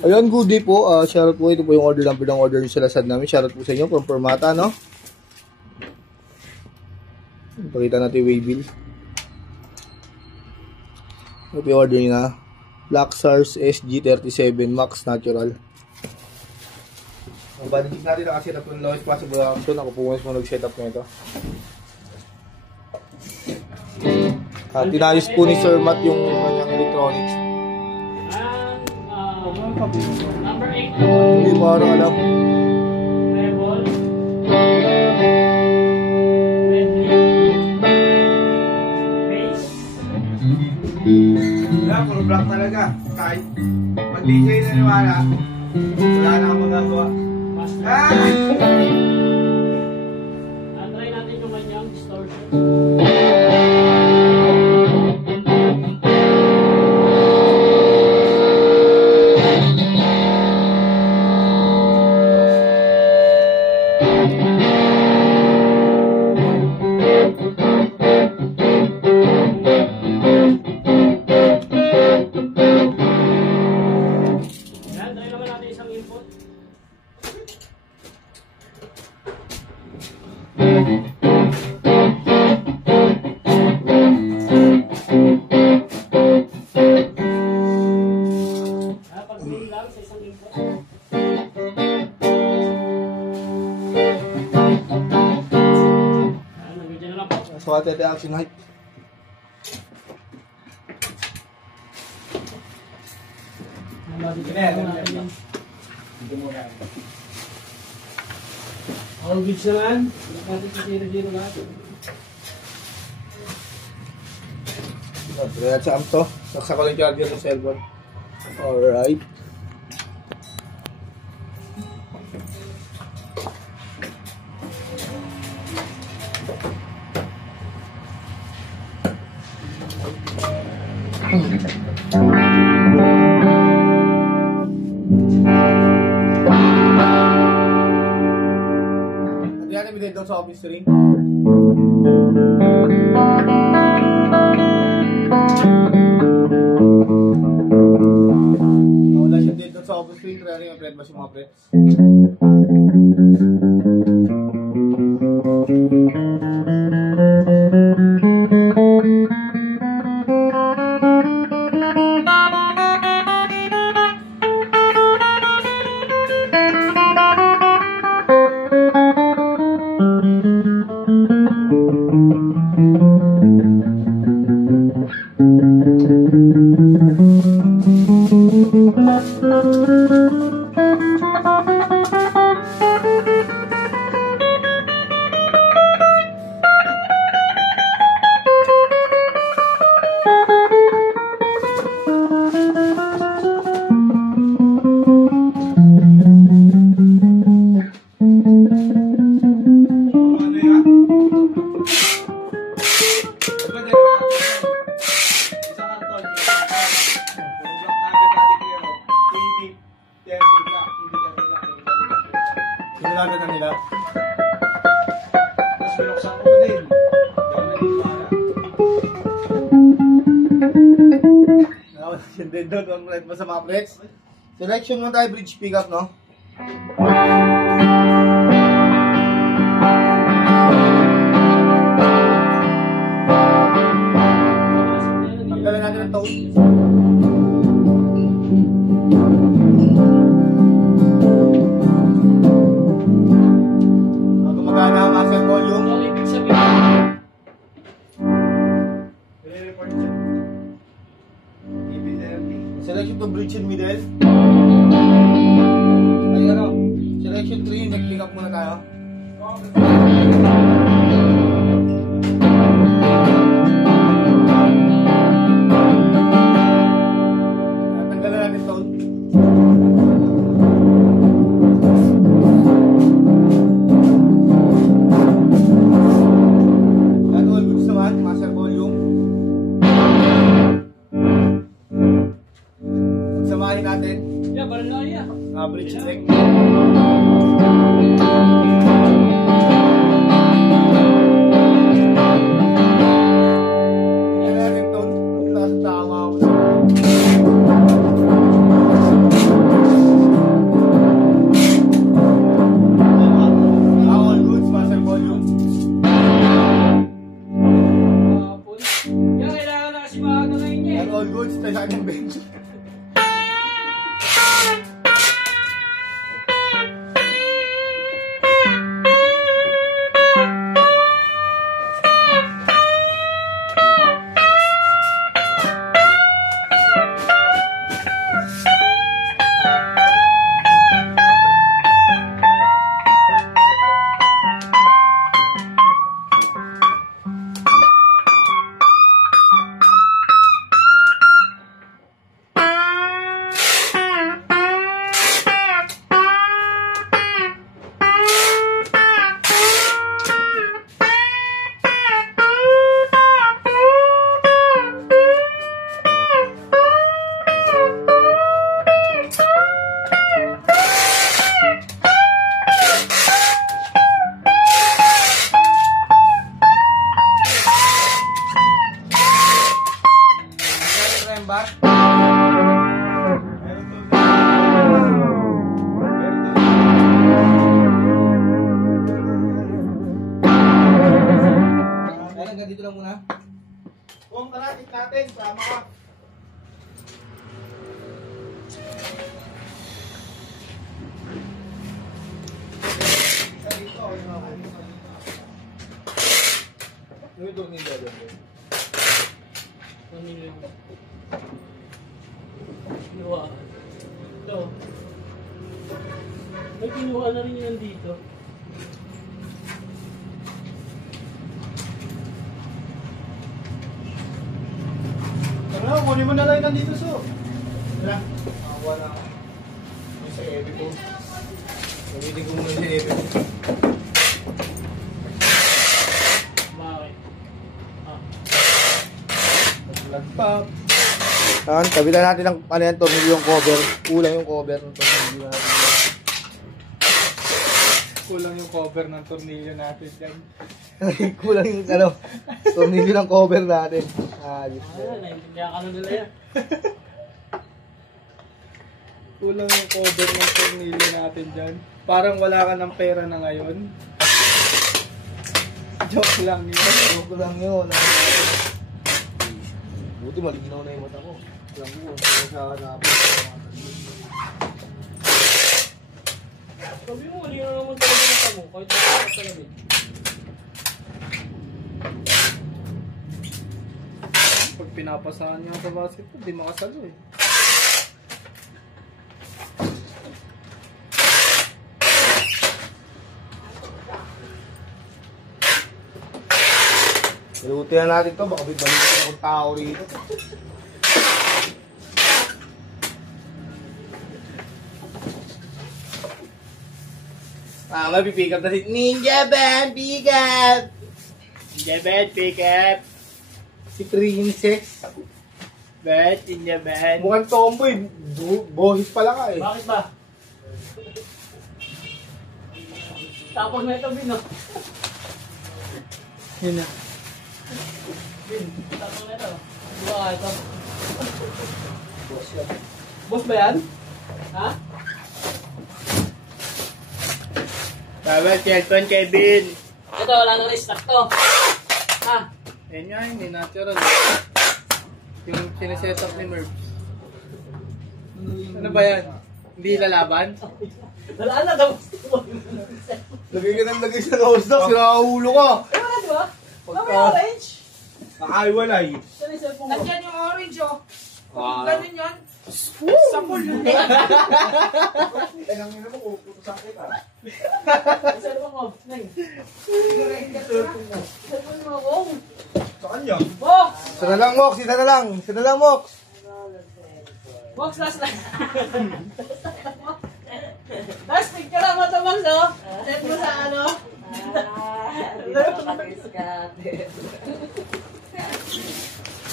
Ayun, good day po. Shoutout po. Ito po yung order number ng order nyo sa Lazada namin. Shoutout po sa inyo from Permata, no? Pakita natin yung waybill. Ito yung order nyo na. Black Stars SG37 Max Natural. Ang body check natin, nakaset up yung lowest possible action. Ako po mo nag-set up na ito. Tinayos po ni Sir Matt yung kanyang electronics. Number 8. Hindi mo alam. Level. Base. Wala, puro black talaga. Kahit mag-DJ na niwala, wala na akong magagawa. Try natin yung kanyang distortion. So, ate action height. All goods naman. Nakasip sa 0-0 lahat. At sa to. Saksa ko lang yung charger ng cellphone. Alright. Nandiyan namin dito sa office ring. Wala siya dito sa office ring. Kaya rin yung plate ba siya mga plates? Sinulatan na nila. Tapos binuksan ko din. Nakawala siya dito. Ang plate mo sa mga plates. Selection mo tayo bridge pickup, no? Tanggalin natin ang tone. Gumagana ang master volume. Ang ibig sabihin. Report siya. Selection to bridge in middle. Ay ano, selection 3, nag-pick up muna tayo. Tanggalan natin tone. At all goods naman, master volume. Pagsamahin natin. Yeah, parang lang yan. Bridge check. Tama ako. Sama ka. Ano ito nila doon? Ano yun? Kinuha. Ito. May kinuha na rin yun dito. Ano, kunin mo na lang nandito, so. Wala. Wala ka. Yung sa ebe ko. Gamitin ko muna sa ebe ko. Bakit? Lagpap. Kabitan natin ng ano yan, tornilyo yung cover. Kulang yung cover ng tornilyo natin. Kulang yung cover ng tornilyo natin dyan. Kulang yung ano, tornilyo ng cover natin. Ayos na. Naiintindihan ka na nila yan. Kulang yung cover ng tornilyo natin dyan. Parang wala ka ng pera na ngayon. Joke lang yun. Joke lang yun. Buti malinaw na yung mata ko. Alam mo, sa hanapin. Sabi mo, hindi na naman talaga ng tamo. Kahit na sa labit. Pag pinapasahan niya sa basketball, di makasalo eh. Niluti na natin to, baka bibalikin akong tao rito. Mapipick up na si Ninja Band, pick up! Ninja Band, pick up. Si Princess. Band, Ninja Band. Mukhang tomboy, bohis pala ka eh. Bakit ba? Tapos na ito, Bino. Yun na. Tapos na ito. Diba ka ito? Boss ba yan? Ha? Tama, cellphone Kevin. Ito, wala nang stock to. Ha? Yan nga, hindi natural. Yung sineset up ni Merv. Ano ba yan? Hindi lalaban? Wala na daw. Lagay ka ng lagay sa nose dock, siraulo ka. Wala, di ba? Pagka- May orange. Nakaiwalay. Saan yung cellphone mo? Nandiyan yung orange, oh. Ah. Ganun yun. Sapul. Kailangan nyo naman, kukutusan kita. Yung cellphone mo? Neng. Cellphone mo, Wong. Saan yan? Wong! Isa na lang, Mox, isa na lang. Isa na lang, Mox. Box, last lang. Last, picture mo ito, Box, oh. Send mo sa ano.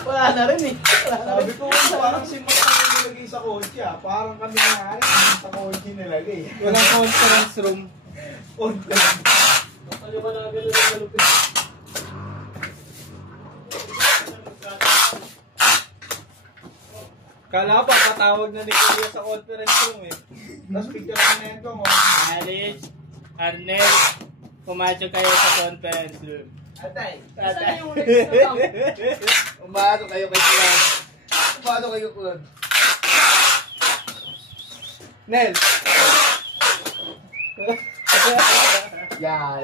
Wala na rin eh. Sabi ko, parang si Max ang nilagay sa kotse ah. Parang kami nga sa kotse nilagay. Walang conference room. Paliwanagan na ng malupit. Kala pa, patawag na ni Kuya sa conference room eh. Tapos picture na yan ko mo. Alice, Arnel, pumasok kayo sa conference room. Atay. Saan yung next na Umato kayo kay Kulan. Umato kayo, Kulan. Nel. Yeah.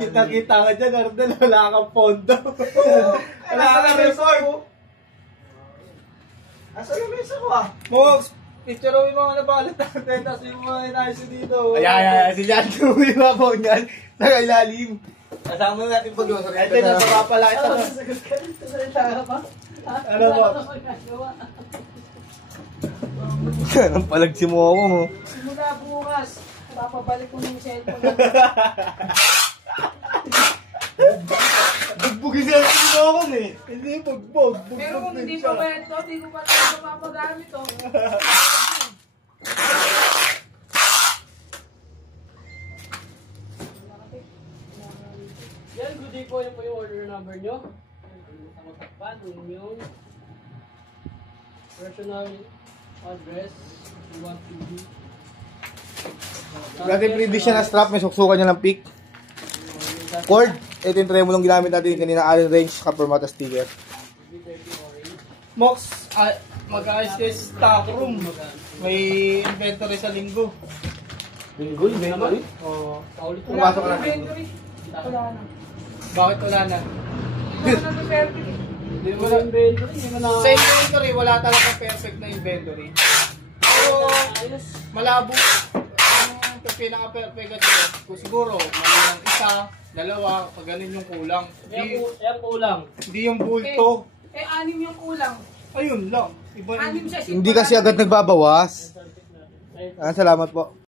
Kita-kita ka dyan, Ardel. Wala kang pondo. Wala kang resort. Asa yung mesa ko ah? Mox, picture mo yung mga nabalot natin. Tapos yung mga inayos dito. Ay, si Jan, yung ibabaw niyan. Nakailalim. Kasama natin pag-grocery. Ito na sa pala ito. Ano ba? Anong palagsi mo ako mo? Simula bukas, papabalik ko ng cellphone. Bugbugin siya sa ako eh. Hindi, bugbog. Pero kung hindi pa ba ito, hindi ko pa ito mapagamit, oh. Yan, good day po. Yan po yung order number nyo. Sa matakpan, yung personal address you want to be. Dati previous siya na strap, may suksukan niya ng pick. Cord. Ito yung tremolong ginamit natin kanina, Allen Range Capermata sticker. Mox, mag-ayos kayo sa stock room. May inventory sa linggo. Linggo, inventory? Oo. Pumasok ka na. Inventory. Wala na. Bakit wala na? Wala na sa inventory. Hindi mo na inventory. Sa inventory, wala talaga perfect na inventory. Pero, malabo. Ang pinaka-perfect at yun, kung siguro, mali lang isa, dalawa, pag ganun yung kulang. Hindi yung bulto. Eh, 6 yung kulang. Ayun lang. Iba 6 siya. Hindi kasi agad nagbabawas. Salamat po.